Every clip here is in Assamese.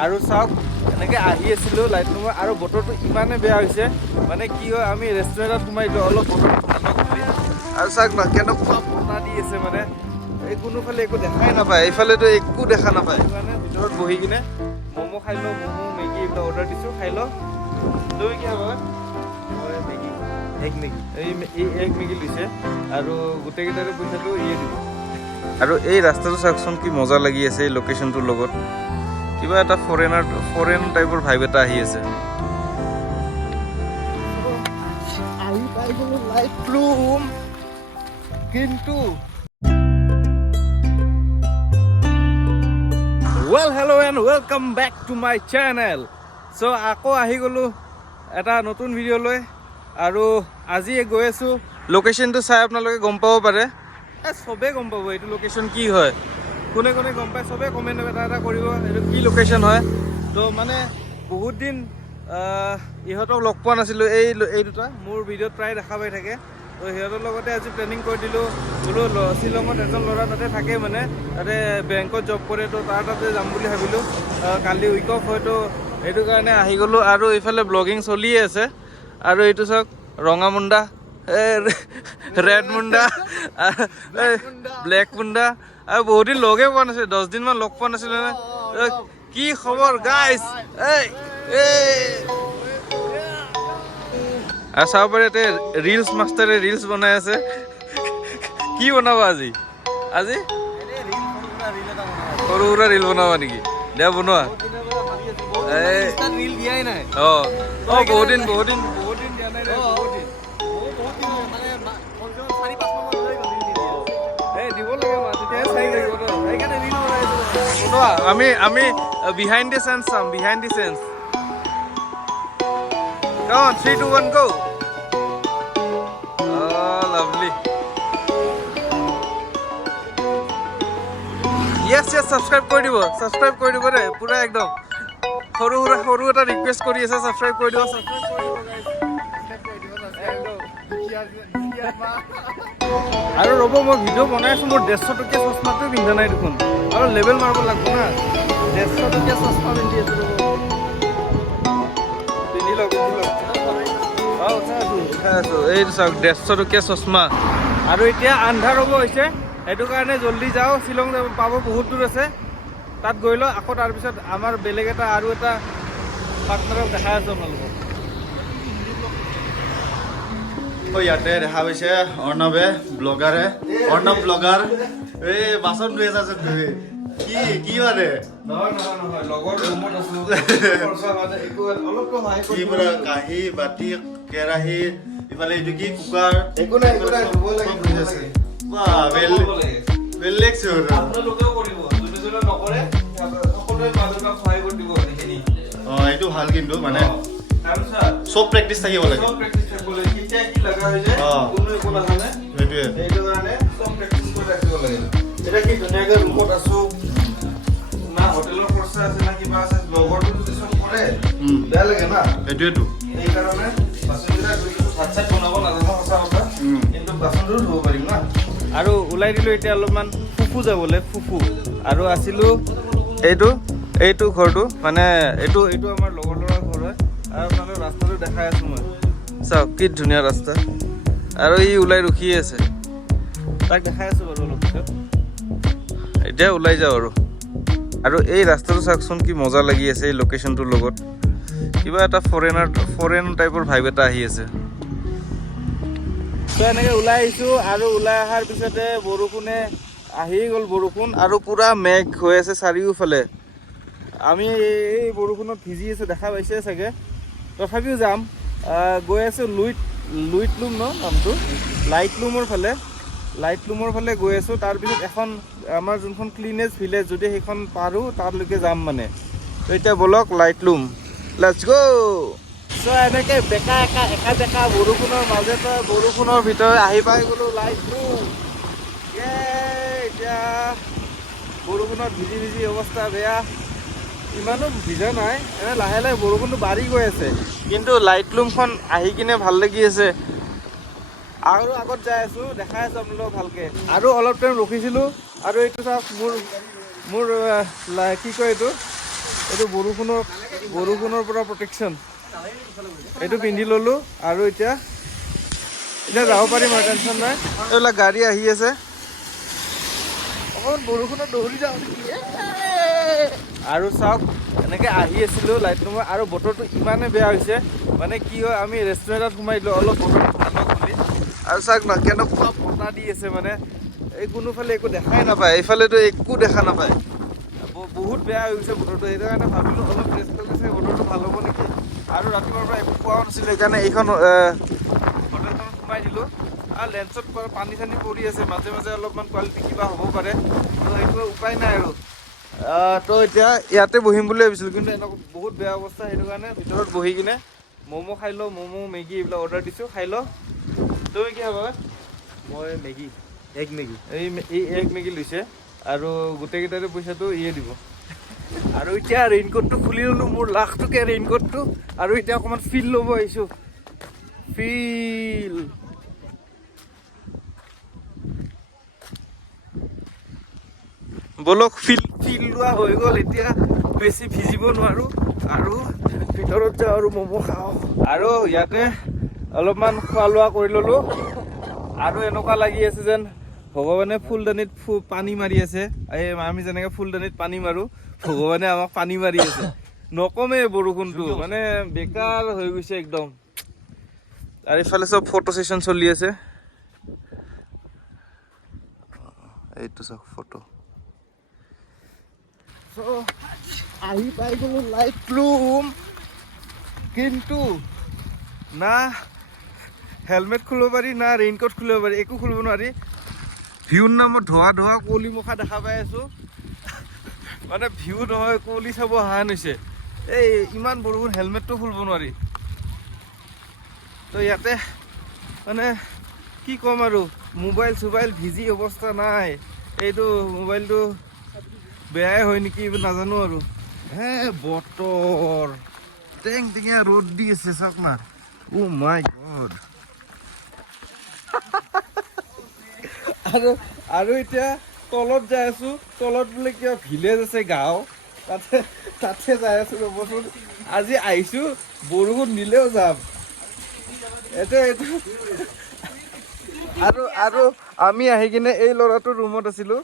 আৰু চাওক এনেকৈ আহি আছিলোঁ লাইটলুমৰ আৰু বতৰটো ইমানে বেয়া হৈছে মানে কি হয় আমি ৰেষ্টুৰেণ্টত সোমাই দিলোঁ অলপ বতৰটো ঠাণ্ডা বুলি আৰু চাওক না কেনেকুৱা বতাহ দি আছে মানে এই কোনোফালে একো দেখাই নাপায় এইফালেতো একো দেখা নাপায় সেইকাৰণে ভিতৰত বহি কিনে ম'ম' খাই লওঁ ম'ম' মেগী এইবিলাক অৰ্ডাৰ দিছোঁ খাই লওঁ তুমি কি খাবা মই মেগী এগ মেগী এই এগ মেগী লৈছে আৰু গোটেইকেইটাৰে পইচাটো ইয়ে দিব আৰু এই ৰাস্তাটো চাওকচোন কি মজা লাগি আছে এই লোকেশ্যনটোৰ লগত কিবা এটা ফৰেন টাইপৰ ভাইব এটা আহি আছে আহি পাই গ'লো লাইটলুম কিন্তু hello' and welcome back to my channel চ' আকৌ আহি গ'লোঁ এটা নতুন ভিডিঅ' লৈ আৰু আজি গৈ আছোঁ লোকেশ্যনটো চাই আপোনালোকে গম পাব পাৰে চবেই গম পাব এইটো লোকেশ্যন কি হয় কোনে কোনে গম পায় চবেই কমেণ্ট এটা কৰিব এইটো কি লোকেশ্যন হয় তো মানে বহুত দিন ইহঁতক লগ পোৱা নাছিলোঁ এই দুটা মোৰ ভিডিঅ'ত প্ৰায় দেখা পাই থাকে তো সিহঁতৰ লগতে আজি প্লেনিং কৰি দিলোঁ বোলো শ্বিলঙত এজন ল'ৰা তাতে থাকে মানে তাতে বেংকত জব কৰে তো তাৰ তাতে যাম বুলি ভাবিলোঁ কালি উইক অফ হয়তো সেইটো কাৰণে আহি গ'লোঁ আৰু এইফালে ব্লগিং চলিয়ে আছে আৰু এইটো চাওক ৰঙা মুণ্ডা ৰেড মুণ্ডা ব্লেক মুণ্ডা আৰু বহুত দিন লগেই পোৱা নাছিল 10 দিনমান লগ পোৱা নাছিলে নে কি খবৰ গাইজ আৰু চাব পাৰে ইয়াতে ৰিলছ মাষ্টাৰে ৰিলছ বনাই আছে কি বনাবা আজি সৰু সুৰা ৰিল বনাবা নেকি দিয়া বনোৱা বহুত দিন দিয়া নাই আমি behind the scenes চাম behind the scenes come on 3 2 1 go oh lovely yes subscribe কৰি দিব ৰে পুৰা একদম সৰু এটা ৰিকুৱেষ্ট কৰি আছে subscribe কৰি দিব আৰু ৰ'ব মই ভিডিঅ' বনাই আছোঁ মোৰ 150 টকীয়া চশমাটো পিন্ধা নাই দেখোন আৰু লেবেল মাৰিব লাগিব না 150 টকীয়া চশমা পিন্ধি আছোঁ পিন্ধি লওক এইটো চাওক 150 টকীয়া চশমা আৰু এতিয়া আন্ধাৰ হ'ব হৈছে সেইটো কাৰণে জল্দি যাওঁ শ্বিলং পাব বহুত দূৰ আছে তাত গৈ লওঁ আকৌ তাৰপিছত আমাৰ বেলেগ এটা আৰু এটা পাৰ্টনাৰক দেখাই আছোঁ আপোনালোকক ইয়াতে দেখা পাইছে অৰ্ণৱে অৰ্ণৱ ব্লগাৰ এই বাচন ধুই আছে তুমি কি মানে নহয় লগৰ ৰুমত আছোঁ কি পৰা কাঁহী বাতি কেৰাহী ইফালে এইটো কি কুকাৰ একো নাই ধুব লাগে বেলেগ আপোনালোকেও কৰিব যোনে নকৰে সকলোৱে মাজত সহায় কৰি দিব সেইখিনি এইটো ভাল কিন্তু মানে চব প্ৰেক্টিচ থাকিব লাগে কেতিয়া কি লগা হৈ যায় কোনো একো নাজানে সেইটোৱে সেইটো কাৰণে চব প্ৰেক্টিচ কৰি ৰাখিব লাগে এতিয়া কি ধুনীয়াকৈ ৰুমত আছোঁ না হোটেলৰ খৰচা আছে না কিবা আছে লগৰটো যদি চব কৰে বেয়া লাগে না সেইটোৱেতো সেইকাৰণে বাচনবিলাক ভাত চাত বনাব নাজানো সঁচা কথা কিন্তু বাচনটো ধুব পাৰিম না আৰু ওলাই দিলোঁ এতিয়া অলপমান ফুফু যাবলৈ ফুফু আৰু আছিলোঁ এইটো ঘৰটো মানে এইটো আমাৰ লগৰ ল'ৰাৰ ঘৰ হয় আৰু আপোনালোকৰ ৰাস্তাটো দেখাই আছোঁ মই চাওক কি ধুনীয়া ৰাস্তা আৰু ই ওলাই ৰখিয়ে আছে তাক দেখাই আছোঁ বাৰু অলপ পিছত এতিয়া ওলাই যাওঁ আৰু এই ৰাস্তাটো চাওকচোন কি মজা লাগি আছে এই লোকেশ্যনটোৰ লগত কিবা এটা ফৰেন টাইপৰ ভাইব এটা আহি আছে ত' এনেকৈ ওলাই আহিছোঁ আৰু ওলাই অহাৰ পিছতে বৰষুণে আহি গ'ল বৰষুণ আৰু পূৰা মেঘ হৈ আছে চাৰিওফালে আমি এই বৰষুণত ভিজি আছোঁ দেখা পাইছে চাগে তথাপিও যাম গৈ আছোঁ লাইটলুম ন নামটো লাইটলুমৰ ফালে গৈ আছোঁ তাৰপিছত এখন আমাৰ যোনখন ক্লিনেজ ভিলেজ যদি সেইখন পাৰোঁ তালৈকে যাম মানে তো এতিয়া বলক লাইটলুম লেটছ গো চ' এনেকৈ একা জেকা বৰষুণৰ মাজতে বৰষুণৰ ভিতৰত আহি পাই গ'লোঁ লাইটলুম এতিয়া বৰষুণত ভিজি অৱস্থা বেয়া ইমানো ভিজা নাই এনে লাহে বৰষুণটো বাঢ়ি গৈ আছে কিন্তু লাইটলুমখন আহি কিনে ভাল লাগি আছে আৰু আগত যাই আছোঁ দেখাই আছোঁ আপোনালোকক ভালকৈ আৰু অলপ টাইম ৰখিছিলোঁ আৰু এইটো চাওক মোৰ কি কয় এইটো এইটো বৰষুণৰ পৰা প্ৰটেকশ্যন এইটো পিন্ধি ল'লোঁ আৰু এতিয়া যাব পাৰিম আৰু টেনশ্যন নাই এইবিলাক গাড়ী আহি আছে অকণমান বৰষুণত দৌৰি যাওঁ আৰু চাওক এনেকৈ আহি আছিলোঁ লাইট ৰুমৰ আৰু বতৰটো ইমানেই বেয়া হৈছে মানে কি হয় আমি ৰেষ্টুৰেণ্টত সোমাই দিলোঁ অলপ বতৰটো ভাল বুলি আৰু চাওক না কেনেকুৱা বতাহ দি আছে মানে এই কোনোফালে একো দেখাই নাপায় এইফালেতো একো দেখা নাপায় বহুত বেয়া হৈ গৈছে বতৰটো সেইটো কাৰণে ভাবিলোঁ অলপ ৰেষ্ট কৰিছে বতৰটো ভাল হ'ব নেকি আৰু ৰাতিপুৱাৰ পৰা একো পোৱাও নাছিলে সেইকাৰণে এইখন হোটেলখনত সোমাই দিলোঁ আৰু লেন্সত পানী চানী পৰি আছে মাজে মাজে অলপমান কোৱালিটি কিবা হ'ব পাৰে তো সেইটো উপায় নাই আৰু তো এতিয়া ইয়াতে বহিম বুলি ভাবিছিলোঁ কিন্তু এনেকুৱা বহুত বেয়া অৱস্থা সেইটো কাৰণে ভিতৰত বহি কিনে ম'ম' খাই লওঁ ম'ম' মেগী এইবিলাক অৰ্ডাৰ দিছোঁ খাই লওঁ তুমি কি খাবা মই মেগী এগ মেগী এই এগ মেগী লৈছে আৰু গোটেইকেইটাৰে পইচাটো ইয়ে দিব আৰু এতিয়া ৰেইনকোটটো খুলি ল'লোঁ মোৰ লাখটকীয়া ৰেইনকোটটো আৰু এতিয়া অকণমান ফিল ল'ব আহিছোঁ ফিল বলক ফিল লোৱা হৈ গ'ল এতিয়া বেছি ভিজিব নোৱাৰোঁ আৰু ভিতৰত যাওঁ আৰু ম'ম' খাওঁ আৰু ইয়াতে অলপমান খোৱা লোৱা কৰি ল'লোঁ আৰু এনেকুৱা লাগি আছে যেন ভগৱানে ফুলদানিত পানী মাৰি আছে এই আমি যেনেকৈ ফুলদানিত পানী মাৰোঁ ভগৱানে আমাক পানী মাৰি আছে নকমেই বৰষুণটো মানে বেকাৰ হৈ গৈছে একদম আৰু ইফালে চব ফটো ছেশ্যন চলি আছে এইটো চাওক ফটো আহি পাই গ'লো লাইট লুম কিন্তু না হেলমেট খুলিব পাৰি না ৰেইনকোট খুলিব পাৰি একো খুলিব নোৱাৰি ভিউৰ নামত ধোৱা কুঁৱলী মুখা দেখা পাই আছোঁ মানে ভিউ নহয় কুঁৱলী চাব হান হৈছে এই ইমান বৰষুণ হেলমেটটো খুলিব নোৱাৰি তো ইয়াতে মানে কি ক'ম আৰু মোবাইল চোবাইল ভিজি অৱস্থা নাই এইটো মোবাইলটো বেয়াই হয় নেকি নাজানো আৰু হে বতৰ টেঙীয়া ৰ'দ দি আছে চাওক না অ' মাই গড আৰু এতিয়া তলত যাই আছো তলত বোলে কিবা ভিলেজ আছে গাঁও তাতে যাই আছো ৰ'বচোন আজি আহিছো বৰষুণ দিলেও যাম এইটো আৰু আমি আহি কিনে এই ল'ৰাটোৰ ৰুমত আছিলো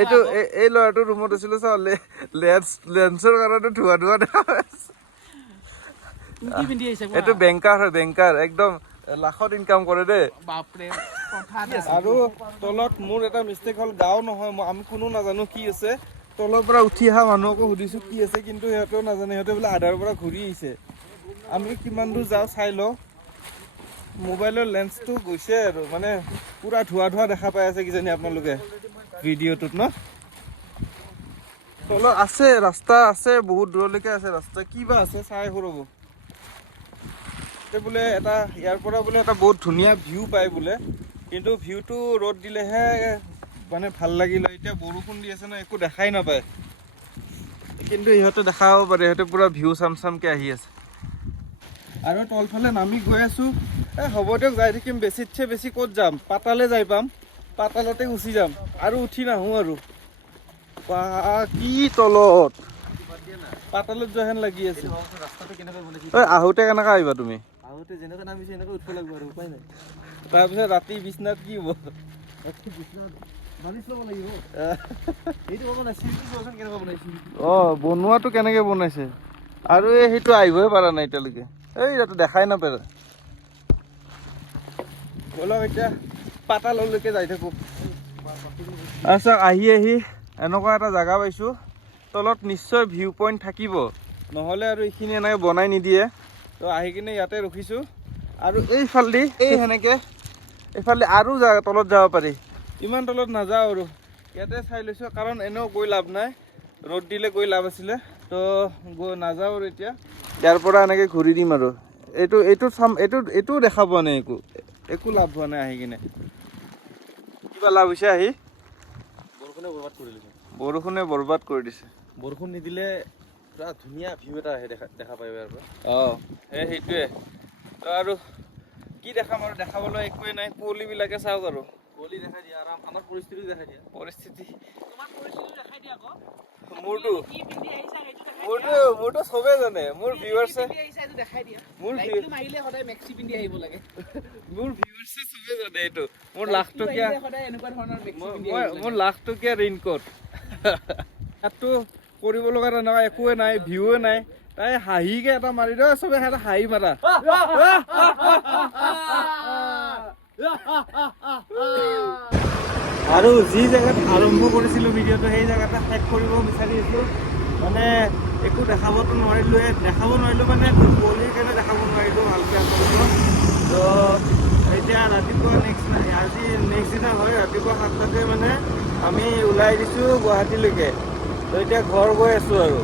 এইটো এই ল'ৰাটোৰ ৰুমত আছিলো চাওঁ লেন্সৰ কাৰণে ধোৱা দেখা পাইছে এইটো বেংকাৰ হয় বেংকাৰ একদম লাখত ইনকাম কৰে দেই আৰু তলত মোৰ এটা মিষ্টেক হ'ল গাঁও নহয় আমি কোনো নাজানো কি আছে তলৰ পৰা উঠি অহা মানুহকো সুধিছোঁ কি আছে কিন্তু সিহঁতেও নাজানে সিহঁতে বোলে আধাৰ পৰা ঘূৰি আহিছে আমি কিমান দূৰ যাওঁ চাই লওঁ মোবাইলৰ লেন্সটো গৈছে আৰু মানে পুৰা ধোৱা দেখা পাই আছে কিজানি আপোনালোকে ভিডিঅ'টোত ন তলত আছে ৰাস্তা আছে বহুত দূৰলৈকে আছে ৰাস্তা কিবা আছে চাই ৰ'ব বোলে এটা ইয়াৰ পৰা বোলে এটা বহুত ধুনীয়া ভিউ পায় বোলে কিন্তু ভিউটো ৰ'দ দিলেহে মানে ভাল লাগিলে এতিয়া বৰষুণ দি আছে ন একো দেখাই নাপায় কিন্তু ইহঁতে দেখাব পাৰে ইহঁতে পুৰা ভিউ চামকে আহি আছে আৰু তলফালে নামি গৈ আছোঁ হ'ব দিয়ক যাই থাকিম বেছিতছে বেছি ক'ত যাম পাতালে যাই পাম পাতালতে গুচি যাম আৰু উঠি নাহোঁ আৰু কি তলত পাতালত যোৱা হেন লাগি আছে আহোঁতে কেনেকৈ আহিবা তুমি তাৰপিছত ৰাতি বিচনাত কি হ'ব বনোৱাটো কেনেকে বনাইছে আৰু সেইটো আহিবই পৰা নাই এতিয়ালৈকে এইটো দেখাই নাপায় বলক এতিয়া পাতাললৈকে যাই থাকোঁ আচ্ছা আহি এনেকুৱা এটা জেগা পাইছোঁ তলত নিশ্চয় ভিউ পইণ্ট থাকিব নহ'লে আৰু এইখিনি এনেকৈ বনাই নিদিয়ে তো আহি কিনে ইয়াতে ৰখিছোঁ আৰু এইফালেদি সেনেকৈ এইফালে আৰু তলত যাব পাৰি ইমান তলত নাযাওঁ আৰু ইয়াতে চাই লৈছোঁ কাৰণ এনেও গৈ লাভ নাই ৰ'দ দিলে গৈ লাভ আছিলে তো নাযাওঁ আৰু এতিয়া ইয়াৰ পৰা এনেকৈ ঘূৰি দিম আৰু এইটো দেখা পোৱা নাই একো লাভ হোৱা নাই আহি কিনে কিবা লাভ হৈছে আহি বৰষুণে বৰবাদ কৰি দিছে বৰষুণ নিদিলে পুৰা ধুনীয়া ভিউ এটা আহে দেখা পাই ইয়াৰ পৰা সেইটোৱে তো আৰু কি দেখাম আৰু দেখাবলৈ একোৱেই নাই কুঁৱলীবিলাকে চাওক আৰু বলি দেখাই দিয়া আৰু আমাৰ পৰিস্থিতি দেখাই দিয়া পৰিস্থিতি তোমাৰ পৰিস্থিতি দেখাই দিয়া আকৌ মোৰটো কি পিন্ধি আহিছা সেইটো দেখাই মোৰটো সবে জানে মোৰ ভিউৱাৰ্ছে পিন্ধি আহিছা সেইটো দেখাই দিয়া মোৰ লাইটটো মাৰিলে সদায় মেক্সি পিন্ধি আহিব লাগে মোৰ ভিউৱাৰ্ছে সবে জানে এইটো মোৰ লাখ টকীয়া সদায় এনেকুৱা ধৰণৰ মেক্সি পিন্ধি মোৰ লাখ টকীয়া ৰেইনকোট তাততো কৰিব লগা তেনেকুৱা একোৱে নাই ভিউৱে নাই তাই হাঁহিকে এটা মাৰি দিওঁ চবে এটা হাঁহি মাৰা আৰু যি জেগাত আৰম্ভ কৰিছিলোঁ ভিডিঅ'টো সেই জেগাতে শেষ কৰিব বিচাৰি আছোঁ মানে একো দেখাব নোৱাৰিলোঁ মানে বলিৰ কাৰণে দেখাব নোৱাৰিলোঁ ভালকৈ আপোনালোকক তো এতিয়া ৰাতিপুৱা আজি নেক্সট দিনা হয় ৰাতিপুৱা 7টাতে মানে আমি ওলাই দিছোঁ গুৱাহাটীলৈকে তো এতিয়া ঘৰ গৈ আছোঁ আৰু